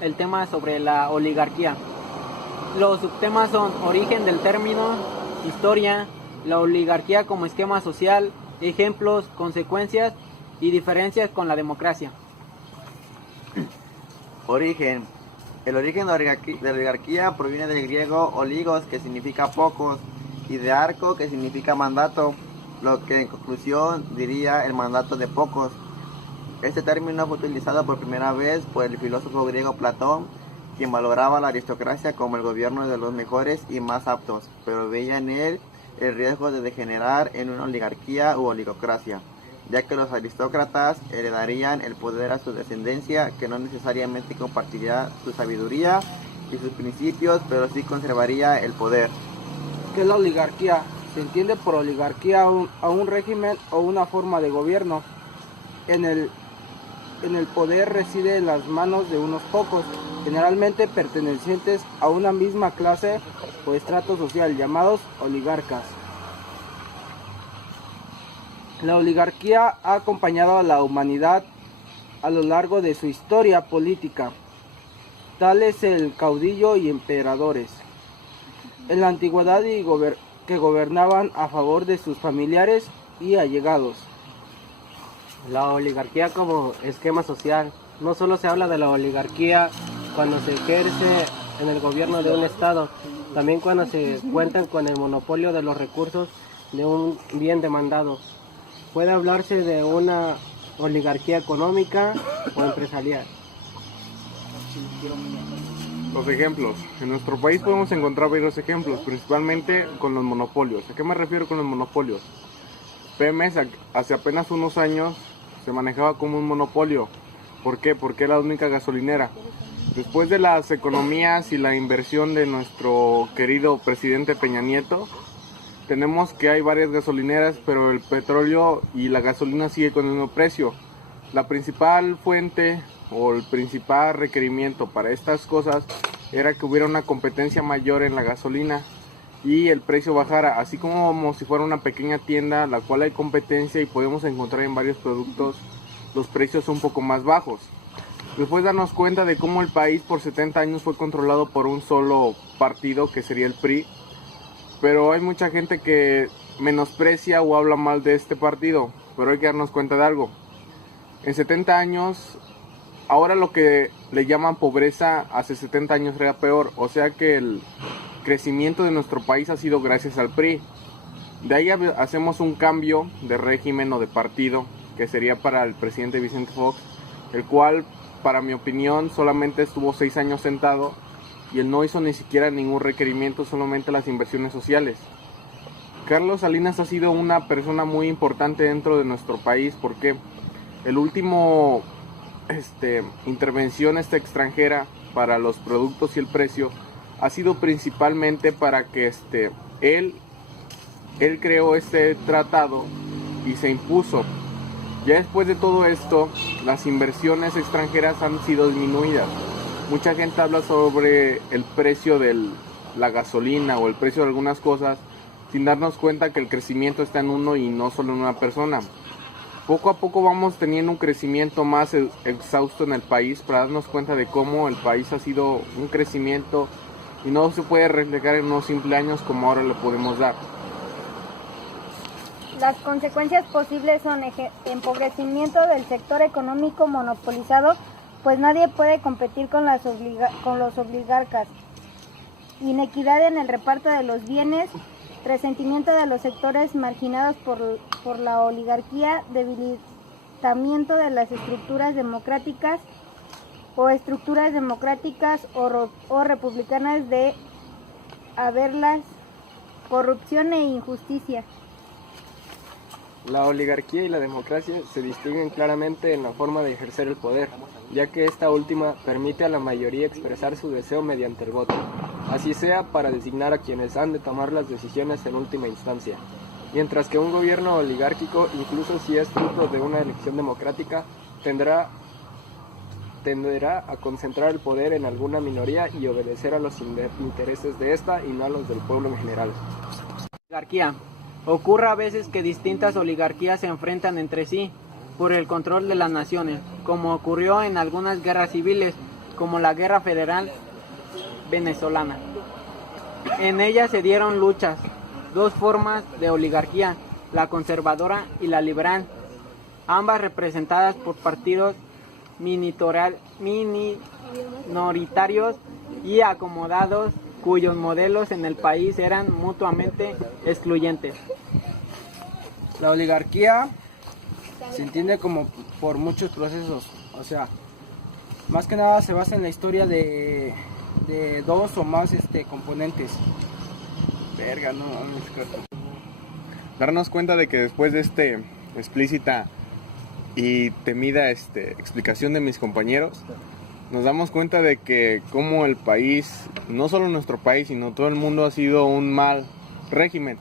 El tema sobre la oligarquía. Los subtemas son origen del término, historia, la oligarquía como esquema social, ejemplos, consecuencias y diferencias con la democracia. Origen. El origen de la oligarquía proviene del griego oligos, que significa pocos, y de arco, que significa mandato, lo que en conclusión diría el mandato de pocos. Este término fue utilizado por primera vez por el filósofo griego Platón, quien valoraba la aristocracia como el gobierno de los mejores y más aptos, pero veía en él el riesgo de degenerar en una oligarquía u oligocracia, ya que los aristócratas heredarían el poder a su descendencia, que no necesariamente compartiría su sabiduría y sus principios, pero sí conservaría el poder. ¿Qué es la oligarquía? Se entiende por oligarquía a un régimen o una forma de gobierno. En el poder reside en las manos de unos pocos, generalmente pertenecientes a una misma clase o estrato social, llamados oligarcas. La oligarquía ha acompañado a la humanidad a lo largo de su historia política. Tal es el caudillo y emperadores. En la antigüedad que gobernaban a favor de sus familiares y allegados. La oligarquía como esquema social. No solo se habla de la oligarquía cuando se ejerce en el gobierno de un estado, también cuando se cuentan con el monopolio de los recursos de un bien demandado. Puede hablarse de una oligarquía económica o empresarial. Los ejemplos. En nuestro país podemos encontrar varios ejemplos, principalmente con los monopolios. ¿A qué me refiero con los monopolios? Pemex hace apenas unos años se manejaba como un monopolio. ¿Por qué? Porque era la única gasolinera. Después de las economías y la inversión de nuestro querido presidente Peña Nieto, tenemos que hay varias gasolineras, pero el petróleo y la gasolina sigue con el mismo precio. La principal fuente o el principal requerimiento para estas cosas era que hubiera una competencia mayor en la gasolina y el precio bajara, así como si fuera una pequeña tienda la cual hay competencia y podemos encontrar en varios productos los precios un poco más bajos. Después darnos cuenta de cómo el país por 70 años fue controlado por un solo partido, que sería el PRI, pero hay mucha gente que menosprecia o habla mal de este partido, pero hay que darnos cuenta de algo. En 70 años, ahora lo que le llaman pobreza, hace 70 años era peor, o sea que el crecimiento de nuestro país ha sido gracias al PRI. De ahí hacemos un cambio de régimen o de partido, que sería para el presidente Vicente Fox, el cual, para mi opinión, solamente estuvo 6 años sentado y él no hizo ni siquiera ningún requerimiento, solamente las inversiones sociales. Carlos Salinas ha sido una persona muy importante dentro de nuestro país, porque el último intervención extranjera para los productos y el precio ha sido principalmente para que él creó este tratado y se impuso. Ya después de todo esto, las inversiones extranjeras han sido disminuidas. Mucha gente habla sobre el precio de la gasolina o el precio de algunas cosas sin darnos cuenta que el crecimiento está en uno y no solo en una persona. Poco a poco vamos teniendo un crecimiento más exhausto en el país para darnos cuenta de cómo el país ha sido un crecimiento y no se puede reflejar en unos simples años como ahora le podemos dar. Las consecuencias posibles son empobrecimiento del sector económico monopolizado, pues nadie puede competir con los oligarcas, inequidad en el reparto de los bienes, resentimiento de los sectores marginados por la oligarquía, debilitamiento de las estructuras democráticas o republicanas de haberlas, corrupción e injusticia. La oligarquía y la democracia se distinguen claramente en la forma de ejercer el poder, ya que esta última permite a la mayoría expresar su deseo mediante el voto, así sea para designar a quienes han de tomar las decisiones en última instancia, mientras que un gobierno oligárquico, incluso si es fruto de una elección democrática, tenderá a concentrar el poder en alguna minoría y obedecer a los intereses de esta y no a los del pueblo en general. Oligarquía. Ocurre a veces que distintas oligarquías se enfrentan entre sí por el control de las naciones, como ocurrió en algunas guerras civiles, como la Guerra Federal Venezolana. En ella se dieron luchas, dos formas de oligarquía, la conservadora y la liberal, ambas representadas por partidos minoritarios y acomodados cuyos modelos en el país eran mutuamente excluyentes. La oligarquía se entiende como por muchos procesos, o sea, más que nada se basa en la historia de dos o más componentes. Verga, no. Darnos cuenta de que después de explícita y temida explicación de mis compañeros, nos damos cuenta de que como el país, no solo nuestro país, sino todo el mundo ha sido un mal régimen.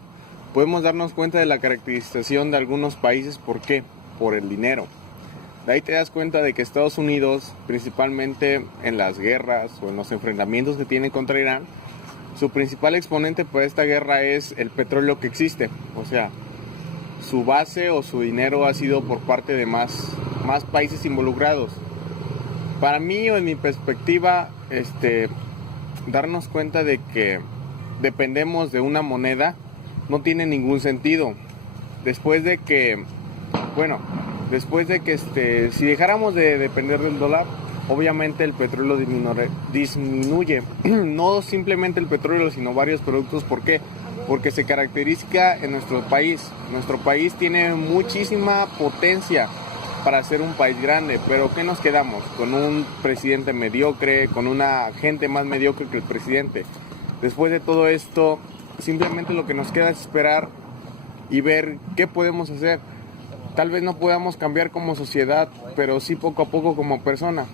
Podemos darnos cuenta de la caracterización de algunos países. ¿Por qué? Por el dinero. De ahí te das cuenta de que Estados Unidos, principalmente en las guerras o en los enfrentamientos que tiene contra Irán, su principal exponente para esta guerra es el petróleo que existe. O sea, su base o su dinero ha sido por parte de más países involucrados. Para mí, o en mi perspectiva, darnos cuenta de que dependemos de una moneda no tiene ningún sentido. Después de que si dejáramos de depender del dólar, obviamente el petróleo disminuye. No simplemente el petróleo, sino varios productos. ¿Por qué? Porque se caracteriza en nuestro país. Nuestro país tiene muchísima potencia para ser un país grande, pero ¿qué nos quedamos? Con un presidente mediocre, con una gente más mediocre que el presidente. Después de todo esto, simplemente lo que nos queda es esperar y ver qué podemos hacer. Tal vez no podamos cambiar como sociedad, pero sí poco a poco como persona.